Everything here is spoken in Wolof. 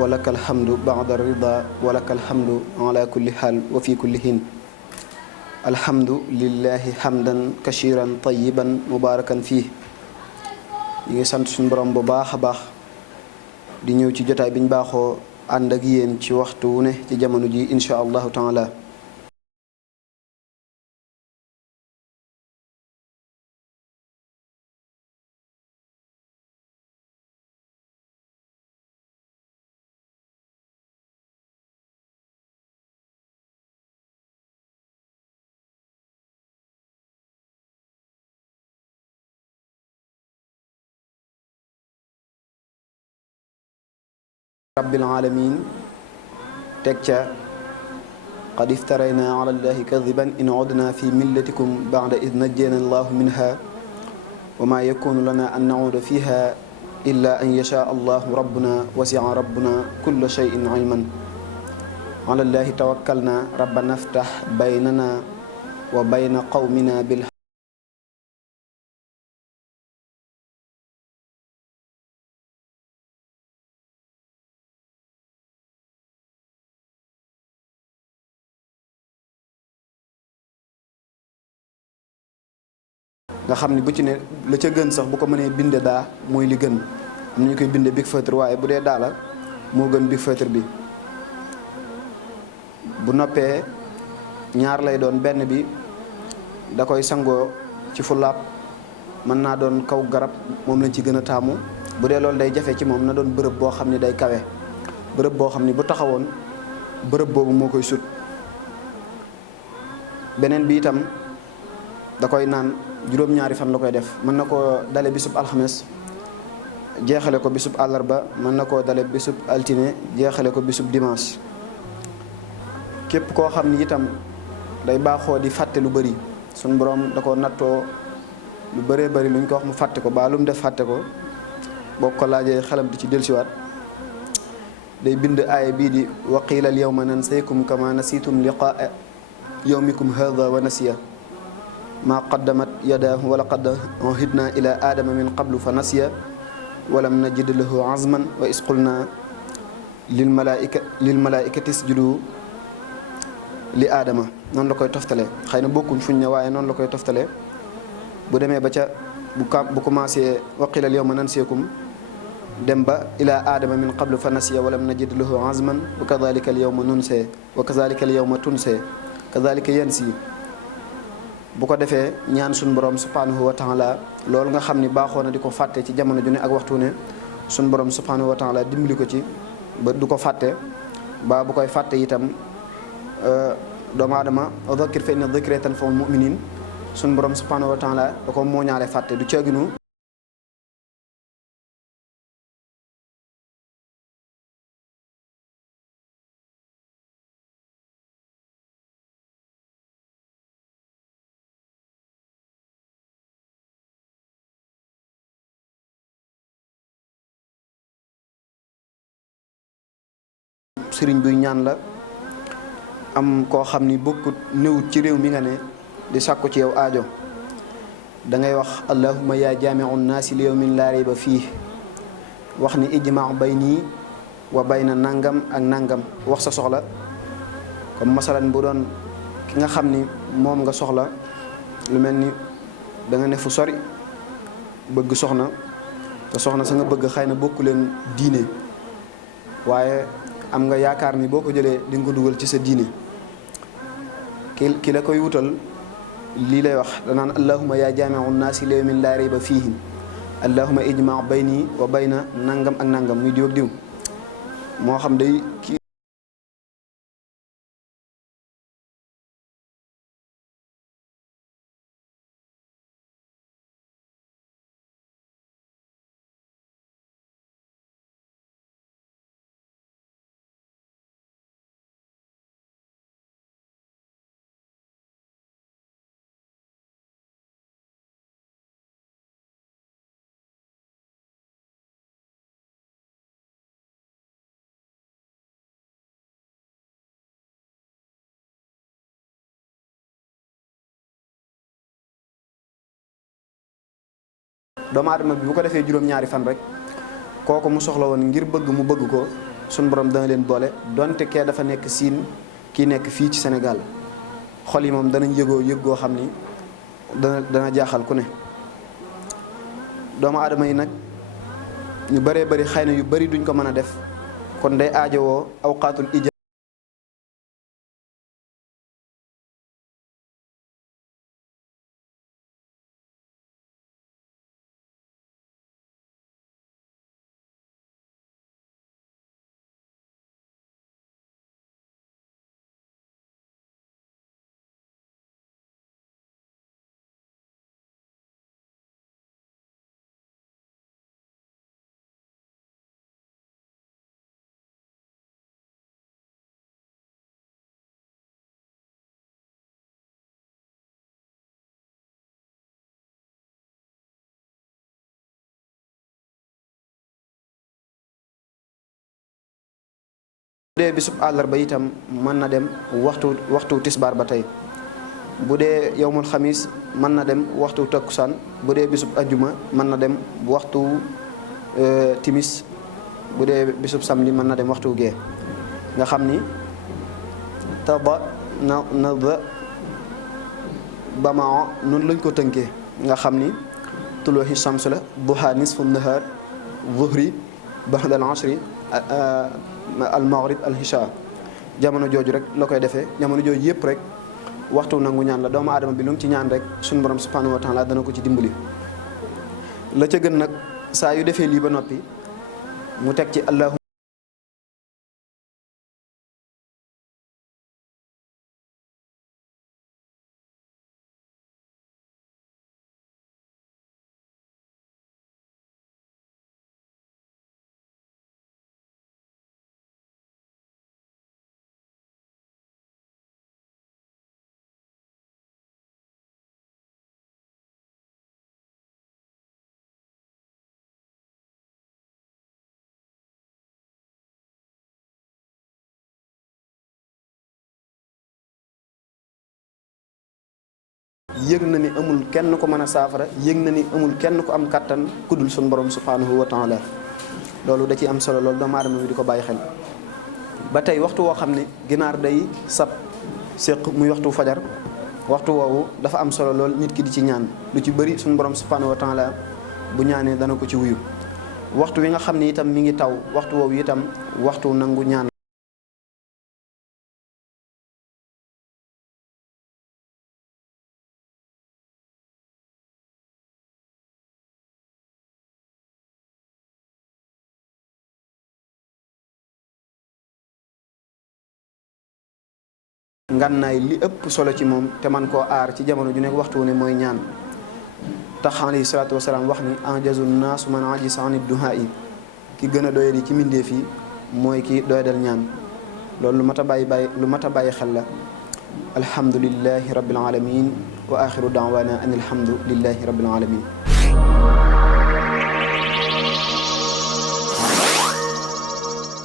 walaka alhamdu ba'da rida walaka alhamdu ala kulli xaal wa fi kulli hin alhamdu lillahi hamdan kashiran tayiban mubarakan fii yi ngi sant suñu borom bu baax a baax di ñëw ci jotaay bi ñu baaxoo ànd ak yéen ci waxtu wu ne ci jamono ji insha allahu taala rabbil alamin teg ca qad iftarayna ala allahi kadiban in udna fi millatikum ba'da id najjana allahu minha wa ma yakunu lana an nauda fiha illa an yasha allahu rabbuna wasi'a rabbuna kulla shay'in ilman ala allahi tawakkalna rabbana aftah baynana wa bayna qawmina bil nga xam ni bu ci ne la ca gën sax bu ko mënee binde daa mooy li gën am na ñu koy binde big feutre waaye bu dee daa la moo gën big feutre bi bu noppee ñaar lay doon benn bi da koy sangoo ci fu laab mën naa doon kaw garab moom lañ ci gën a taamu bu dee loolu day jafe ci moom na doon bërëb boo xam ne day kawe bërëb boo xam ne bu taxawoon bërëb boobu moo koy sut beneen bi itam da koy naan juróom-ñaari fan la koy def mën na koo dale bisub alxames jeexale ko bisub àllarba mën na koo dale bisub altine jeexale ko bisub dimanche képp koo xam ni itam day baaxoo di fàtte lu bëri suñ borom da ko nattoo lu bëree bëri luñ ko wax mu fàtte ko ba lu mu def fàtte ko boo ko laajee xelam di ci dellusiwaat day bind aaya bii di wa qiila al yawma nansaykum kama nasitum liqaa yawmikum hadha wa nasiya maa qaddamat yadaahu wa laqad uhidna ila aadama min qablu fa nasiya walam najid lahu azman wa is qulna lil malaikati isjudu li aadama noonu la koy toftale xëy na bokkuñ fuñ ne waaye noonu la koy toftale bu demee ba ca bu commencé waqila al yawma nansiyakum dem ba ila aadama min qablu fa nasiya walam najid lahu azman wa kadhalika al yawma nunse wa kadhalika al yawma tunse kadhalika yansi bu ko defee ñaan suñu borom subhanahu wa taala loolu nga xam ni baaxoo na di ko fàtte ci jamono ju ne ak waxtu ne suñu borom subhanahu wa taala dimbali ko ci ba du ko fàtte ba bu koy fàtte itam doomu aadama dhakkir fa inna dhikra tanfa'ul mu'minin suñu borom subhanahu wa taala da ko mooñaale fàtte du ceeginu sëriñ buy ñaan la am koo xam ni bokkut néewut ci réew mi nga ne di sàkku ci yow aajo da ngay wax allahumma yaa jaami'u naasi li yawmin laa rayba fii wax ni ijma' bayni wa bayna nangam ak nangam wax sa soxla comme masalan bu doon ki nga xam ni moom nga soxla lu mel ni da nga ne fu sori bëgg soxna te soxna sa nga bëgg xëy na bokku leen diine waaye am nga yaakaar ni boo ko jëlee di nga ko dugal ci sa diine ki la koy wutal lii lay wax danaan allahumma yaa jaami'u naasi li yawmin laa rayba fiihi allahumma ijma' bayni wa bayna nangam ak nangam muy diw ak diw moo xam day ki doomu aadama bi bu ko defee juróom-ñaari fan rek kooku mu soxla woon ngir bëgg mu bëgg ko suñu borom dana leen boole donte kee dafa nekk Siin kii nekk fii ci Sénégal xol yi moom danañ yëg goo xam ni dana jaaxal ku ne. doomu aadama yi nag ñu bëree bëri xëy na yu bëri duñ ko mën a def kon day aajowoo awqaatul ija bu dee bisub àllarba itam mën na dem waxtu tisbaar ba tey bu dee yowmul xamis mën na dem waxtu takkusaan bu dee bisub ajjuma mën na dem waxtu timis bu dee bisub samedi mën na dem waxtu gee nga xam ni taba na bamaa noonu lañ ko tënkee nga xam ni tulooxi shams la duha nisfu nahar zuhri ba'da al ashri al maghrib al isha jamono jooju rek la koy defee jamono jooju yëpp rek waxtu nangu ñaan la doomu aadama bi lu mu ci ñaan rek suñu borom subhanahu wa taala dana ko ci dimbali. la ca gën nag saa yu defee lii ba noppi mu teg ci allahu yëg na ni amul kenn ko mën a saafara yëg na ni amul kenn ko am kàttan ku dul suñu borom subhanahu wa taala loolu da ciy am solo loolu doomu aadama bi di ko bàyyi xel. ba tey waxtu woo xam ne ginaar day sab séq muy waxtu fajar waxtu woowu dafa am solo lool nit ki di ci ñaan lu ci bëri suñu borom subhanahu wa taala bu ñaanee dana ko ci wuyu. waxtu wi nga xam ne itam mi ngi taw waxtu woowu itam waxtu nangu ñaan. ngànnaay li ëpp solo ci moom te man koo aar ci jamono ju nekk waxtu ne mooy ñaan tax alayhi salaatu wasalaam wax ni anjazu naas man ajisa ani duhaa yi ki gën a doyadi ci mbindeef yi mooy ki doyadal ñaan loolu lu mat a bàyyi xel la. alhamdulillahi rabbil alamin wa axiru daawana an alhamdulillahi rabbil alamin